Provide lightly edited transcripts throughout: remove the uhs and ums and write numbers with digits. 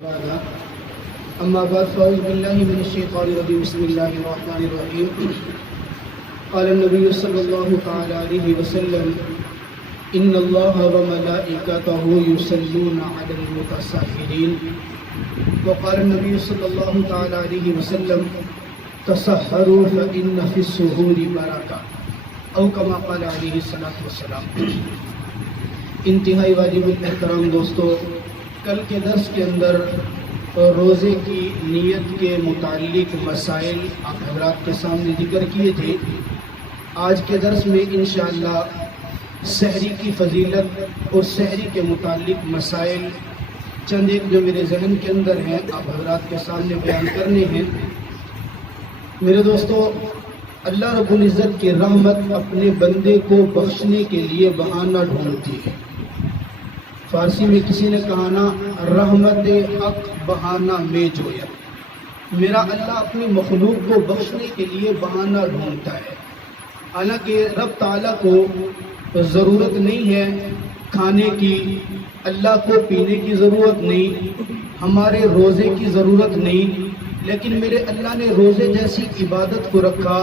أما بعد فأعوذ بالله من الشيطان الرجيم بسم الله الرحمن الرحيم قال النبي صلى الله تعالى عليه وسلم إن الله وملائكته يصلون على المتساهلين وقال النبي صلى الله تعالى عليه وسلم تسحروا فإن في السحور بركة أو كما قال عليه الصلاة والسلام۔ انتہائی واجب الاحترام دوستو، کل کے درس کے اندر روزے کی نیت کے متعلق مسائل آپ حضرات کے سامنے ذکر کیے تھے۔ آج کے درس میں انشاءاللہ سحری کی فضیلت اور سحری کے متعلق مسائل چند ایک جو میرے ذہن کے اندر ہیں آپ حضرات کے سامنے بیان کرنے ہیں۔ میرے دوستو، اللہ رب العزت کی رحمت اپنے بندے کو بخشنے کے لیے بہانہ ڈھونڈتی ہے۔ فارسی میں کسی نے کہا نا، رحمت حق بہانہ میں جویا۔ میرا اللہ اپنی مخلوق کو بخشنے کے لیے بہانہ ڈھونڈتا ہے۔ حالانکہ رب تعالیٰ کو ضرورت نہیں ہے کھانے کی، اللہ کو پینے کی ضرورت نہیں، ہمارے روزے کی ضرورت نہیں، لیکن میرے اللہ نے روزے جیسی عبادت کو رکھا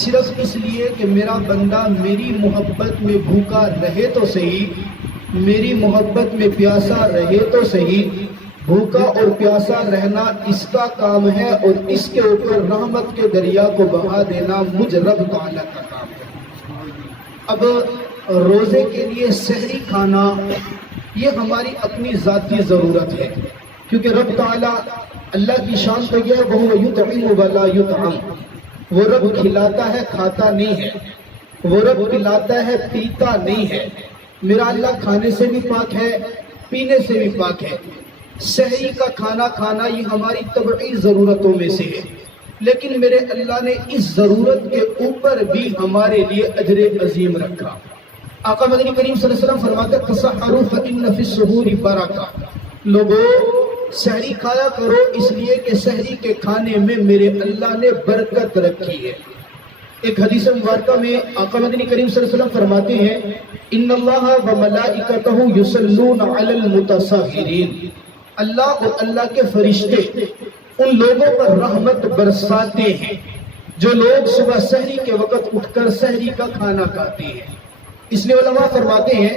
صرف اس لیے کہ میرا بندہ میری محبت میں بھوکا رہے تو صحیح، میری محبت میں پیاسا رہے تو صحیح۔ بھوکا اور پیاسا رہنا اس کا کام ہے، اور اس کے اوپر رحمت کے دریا کو بہا دینا مجھ رب تعالیٰ کا کام ہے۔ اب روزے کے لیے سحری کھانا یہ ہماری اپنی ذاتی ضرورت ہے، کیونکہ رب تعالیٰ، اللہ کی شان تو یہ ہے وَهُوَ يُطْعِمُ وَلَا يُطْعَمُ، وہ رب کھلاتا ہے کھاتا نہیں ہے، وہ رب پلاتا ہے پیتا نہیں ہے۔ میرا اللہ کھانے سے بھی پاک ہے، پینے سے بھی پاک ہے۔ سحری کا کھانا کھانا یہ ہماری طبعی ضرورتوں میں سے ہے، لیکن میرے اللہ نے اس ضرورت کے اوپر بھی ہمارے لیے اجر عظیم رکھا۔ آقا مدنی کریم صلی اللہ علیہ وسلم فرماتے ہیں تسحروا فإن فی السحور برکہ، لوگوں سحری کھایا کرو اس لیے کہ سحری کے کھانے میں میرے اللہ نے برکت رکھی ہے۔ ایک حدیث مبارکہ میں آقا مدنی کریم صلی اللہ علیہ وسلم فرماتے ہیں ان اللہ وملائکتہ یصلون علی المتساہرین، اللہ اور اللہ کے فرشتے ان لوگوں پر رحمت برساتے ہیں جو لوگ صبح سحری کے وقت اٹھ کر سحری کا کھانا کھاتے ہیں۔ اس لیے علماء فرماتے ہیں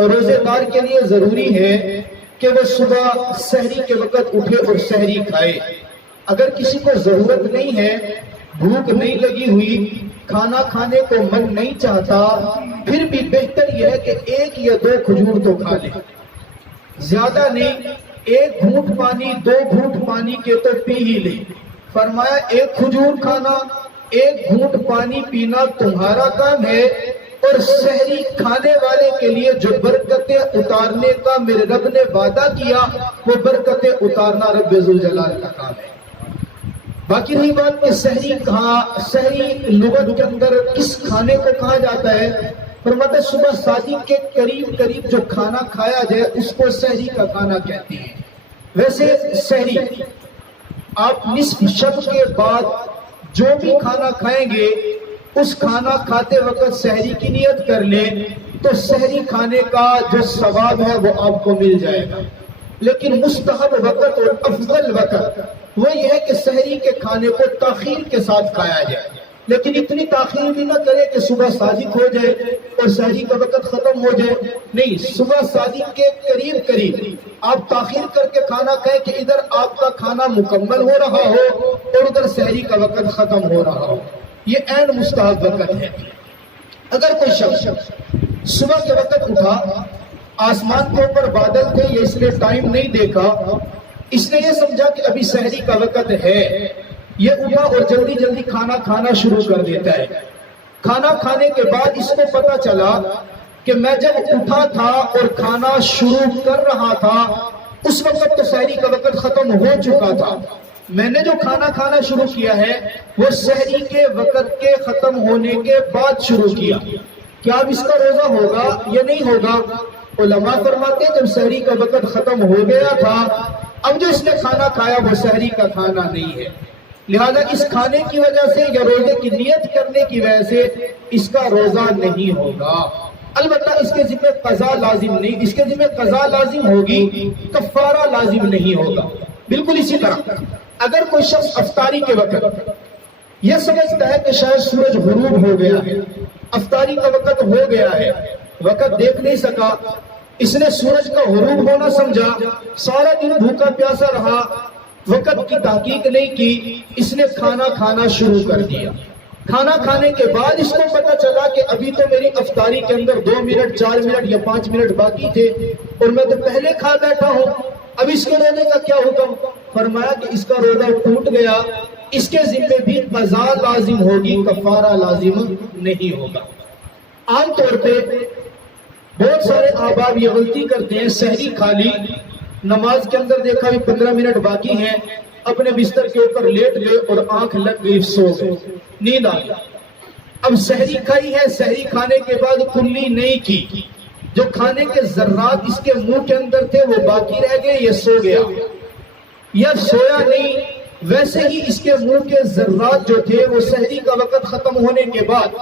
روزے دار کے لیے ضروری ہے کہ وہ صبح سحری کے وقت اٹھے اور سحری کھائے۔ اگر کسی کو ضرورت نہیں ہے، بھوک نہیں لگی ہوئی، کھانا کھانے کو من نہیں چاہتا، پھر بھی بہتر یہ ہے کہ ایک یا دو کھجور تو کھا لے، زیادہ نہیں، ایک گھونٹ پانی، دو گھونٹ پانی کے تو پی ہی لے۔ فرمایا ایک کھجور کھانا، ایک گھونٹ پانی پینا تمہارا کام ہے، اور سحری کھانے والے کے لیے جو برکتیں اتارنے کا میرے رب نے وعدہ کیا وہ برکتیں اتارنا رب ذوالجلال کا کام ہے۔ باقی رہی بات کہ سحری کہاں، سحری لغت کے اندر کس کھانے کو کہا جاتا ہے؟ فرماتے ہیں صبح صادق کے قریب جو کھانا کھایا جائے اس کو سحری کا کھانا کہتے ہیں۔ ویسے سحری آپ نصف شب کے بعد جو بھی کھانا کھائیں گے اس کھانا کھاتے وقت سحری کی نیت کر لیں تو سحری کھانے کا جو ثواب ہے وہ آپ کو مل جائے گا۔ لیکن مستحب وقت اور افضل وقت وہ یہ ہے کہ سحری کے کھانے کو تاخیر کے ساتھ کھایا جائے، لیکن اتنی تاخیر بھی نہ کرے کہ صبح صادق ہو جائے اور سحری کا وقت ختم ہو جائے، نہیں، صبح صادق کے قریب آپ تاخیر کر کے کھانا کھائیں کہ ادھر آپ کا کھانا مکمل ہو رہا ہو اور ادھر سحری کا وقت ختم ہو رہا ہو، یہ عین مستحب وقت ہے۔ اگر کوئی شخص صبح کے وقت اٹھا، آسمان کے اوپر بادل تھے، یہ اس نے ٹائم نہیں دیکھا، اس نے یہ سمجھا کہ ابھی سحری کا وقت ہے، یہ اٹھا اور جلدی کھانا کھانا شروع کر دیتا ہے۔ کھانا کھانے کے بعد اس کو پتا چلا کہ میں جب اٹھا تھا اور کھانا شروع کر رہا تھا اس وقت تو سحری کا وقت ختم ہو چکا تھا، میں نے جو کھانا کھانا شروع کیا ہے وہ سحری کے وقت کے ختم ہونے کے بعد شروع کیا، کیا اب اس کا روزہ ہوگا یا نہیں ہوگا؟ علماء فرماتے ہیں جب سحری کا وقت ختم ہو گیا تھا، اب جو اس نے کھانا کھایا وہ سحری کا کھانا نہیں ہے، لہذا اس کھانے کی وجہ سے یا روزے کی نیت کرنے کی وجہ سے اس کا روزہ نہیں ہوگا۔ البتہ اس کے ذمہ قضا لازم نہیں، اس کے ذمہ قضا لازم ہوگی، کفارہ لازم نہیں ہوگا۔ بالکل اسی طرح اگر کوئی شخص افطاری کے وقت یہ سمجھتا ہے کہ شاید سورج غروب ہو گیا ہے، افطاری کا وقت ہو گیا ہے، وقت دیکھ نہیں سکا، اس نے سورج کا غروب ہونا سمجھا، سارا دن بھوکا پیاسا رہا، وقت کی تحقیق نہیں کی، اس نے کھانا کھانا شروع کر دیا۔ کھانا کھانے کے بعد اس کو پتا چلا کہ ابھی تو میری افطاری کے اندر 2 منٹ 4 منٹ یا 5 منٹ باقی تھے اور میں تو پہلے کھا بیٹھا ہوں، اب اس کے روزے کا کیا حکم؟ فرمایا کہ اس کا روزہ ٹوٹ گیا، اس کے ذمہ بھی قضا لازم ہوگی، کفارہ لازم نہیں ہوگا۔ عام طور پہ بہت سارے احباب یہ غلطی کرتے ہیں، سحری کھا لی، نماز کے اندر دیکھا بھی 15 منٹ باقی ہیں، اپنے بستر کے اوپر لیٹ گئے اور آنکھ لگ گئی، سو گئے، نیند آ گئی۔ اب سحری کھائی ہے، سحری کھانے کے بعد کلی نہیں کی، جو کھانے کے ذرات اس کے منہ کے اندر تھے وہ باقی رہ گئے، یہ سو گیا، یا سویا نہیں، ویسے ہی اس کے منہ کے ذرات جو تھے وہ سحری کا وقت ختم ہونے کے بعد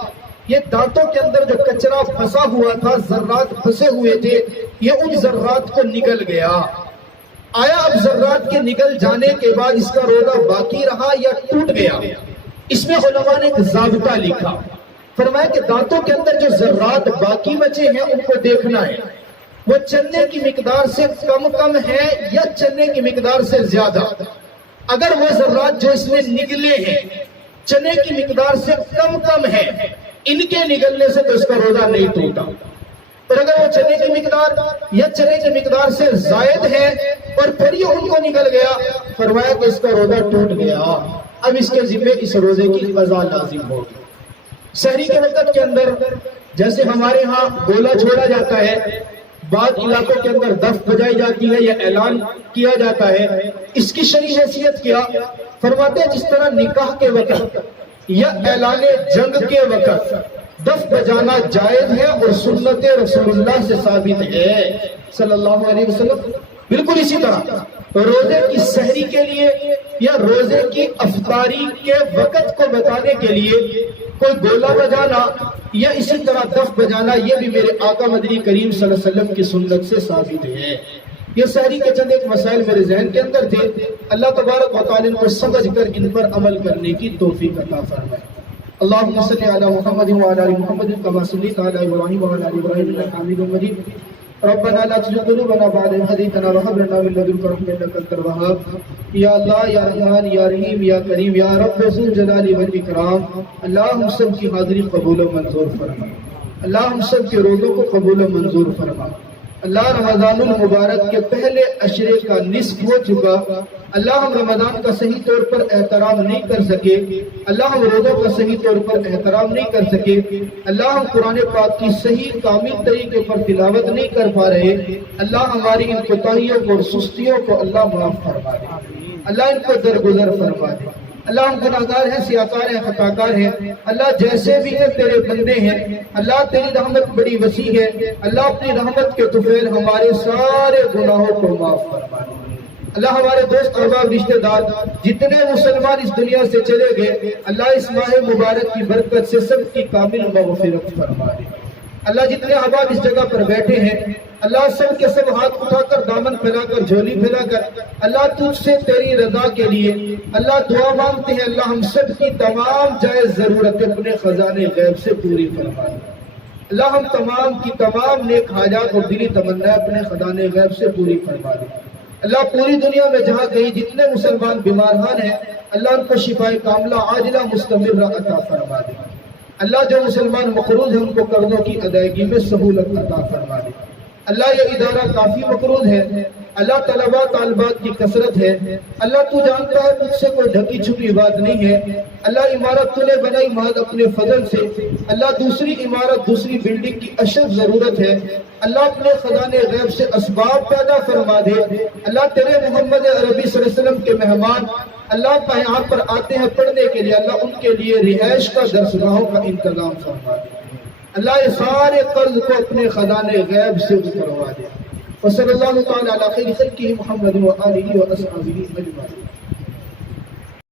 یہ دانتوں کے اندر جو کچرا پھنسا ہوا تھا، ذرات پھنسے ہوئے تھے، یہ ان ذرات کو نگل گیا۔ آیا اب ذرات کے نگل جانے کے بعد اس کا روزہ باقی رہا یا ٹوٹ گیا؟ اس میں علماء نے ایک ضابطہ لکھا، فرمایا کہ دانتوں کے اندر جو ذرات باقی بچے ہیں ان کو دیکھنا ہے، وہ چنے کی مقدار سے کم ہے یا چنے کی مقدار سے زیادہ۔ اگر وہ ذرات جو اس میں نگلے ہیں چنے کی مقدار سے کم ہے، ان کے نگلنے سے تو اس کا روزہ نہیں ٹوٹا، اور اگر وہ چنے کی مقدار یا چنے کی مقدار سے زائد ہے اور پھر یہ ان کو نگل گیا، فرمایا کہ اس کا روزہ ٹوٹ گیا، اب اس کے ذمہ اس روزے کی قضا لازم ہوگی۔ سحری کے وقت کے اندر جیسے ہمارے ہاں گولا چھوڑا جاتا ہے، بعض علاقوں کے اندر دف بجائی جاتی ہے یا اعلان کیا جاتا ہے، اس کی شرعی حیثیت کیا؟ فرماتے ہیں جس طرح نکاح کے وقت یا اعلان جنگ کے وقت دف بجانا جائز ہے اور سنت رسول اللہ سے ثابت ہے صلی اللہ علیہ وسلم، بالکل اسی طرح روزے کی سحری کے لیے یا روزے کی افطاری کے وقت کو بتانے کے لیے کوئی گولا بجانا یا اسی طرح دف بجانا، یہ بھی میرے آقا مدنی کریم صلی اللہ علیہ وسلم کی سنت سے ثابت ہے۔ یہ سحری کے چند ایک مسائل میرے ذہن کے اندر تھے، اللہ تبارک و تعالی ان کو سمجھ کر ان پر عمل کرنے کی توفیق عطا فرمائے۔ اللہم صلی علی محمد وعلی آل محمد کما صلیت علی ابراہیم وعلی آل ابراہیم انک حمید مجید۔ ربنا لا تزغ قلوبنا بعد إذ هديتنا وهب لنا من لدنك رحمة إنك أنت الوهاب۔ یا اللہ، یا رحمان، یا رحیم، یا کریم، یا رب ذو الجلال والإکرام، اللہ ہم سب کی حاضری قبول و منظور فرما، اللہ ہم سب کے روزوں کو قبول و منظور فرما۔ اللہ رمضان المبارک کے پہلے عشرے کا نصف ہو چکا، اللہ ہم رمضان کا صحیح طور پر احترام نہیں کر سکے، اللہ ہم روزوں کا صحیح طور پر احترام نہیں کر سکے، اللہ ہم قرآن پاک کی صحیح کامل طریقے پر تلاوت نہیں کر پا رہے، اللہ ہماری ان کوتاہیوں کو اور سستیوں کو اللہ معاف فرما دے، اللہ ان کو درگزر فرما دے۔ اللہ ہم گناہگار ہیں، سیاکار ہیں، خطاکار ہیں، اللہ جیسے بھی ہیں تیرے بندے ہیں، اللہ تیری رحمت بڑی وسیع ہے، اللہ اپنی رحمت کے طفیل ہمارے سارے گناہوں کو معاف فرما دے۔ اللہ ہمارے دوست احباب رشتہ دار جتنے مسلمان اس دنیا سے چلے گئے، اللہ اس ماہ مبارک کی برکت سے سب کی کامل مغفرت فرما دے۔ اللہ جتنے احباب اس جگہ پر بیٹھے ہیں، اللہ سب کے سب ہاتھ اٹھا کر، دامن پھیلا کر، جھولی پھیلا کر، اللہ تجھ سے تیری رضا کے لیے اللہ دعا مانگتے ہیں، اللہ ہم سب کی تمام جائز ضرورتیں اپنے خزانے غیب سے پوری فرما دے۔ اللہ ہم تمام کی تمام نیک حاجات اور دلی تمنا اپنے خزانے غیب سے پوری فرما دے۔ اللہ پوری دنیا میں جہاں کہیں جتنے مسلمان بیماران ہیں، اللہ ان کو شفائے کاملہ عاجلہ مستمرہ عطا فرما دے۔ اللہ جو مسلمان مقروض ہیں ان کو قرضوں کی ادائیگی میں سہولت عطا فرما دے۔ اللہ یہ ادارہ کافی مقروض ہے، اللہ طلباء طالبات کی کثرت ہے، اللہ تو جانتا ہے تجھ سے کوئی ڈھکی چھپی بات نہیں ہے، اللہ عمارت تو نے بنائی محض اپنے فضل سے، اللہ دوسری عمارت دوسری بلڈنگ کی اشد ضرورت ہے، اللہ اپنے خزانے غیب سے اسباب پیدا فرما دے۔ اللہ تیرے محمد عربی صلی اللہ علیہ وسلم کے مہمان اللہ کا یہاں پر آتے ہیں پڑھنے کے لیے، اللہ ان کے لیے رہائش کا درسگاہوں کا انتظام فرما دے۔ اللہ یہ سارے قرض کو اپنے خزانے غیب سے اتروا دے۔ وصلی اللہ تعالی علی خیر خلقہ محمد و آلہ و اصحابہ اجمعین۔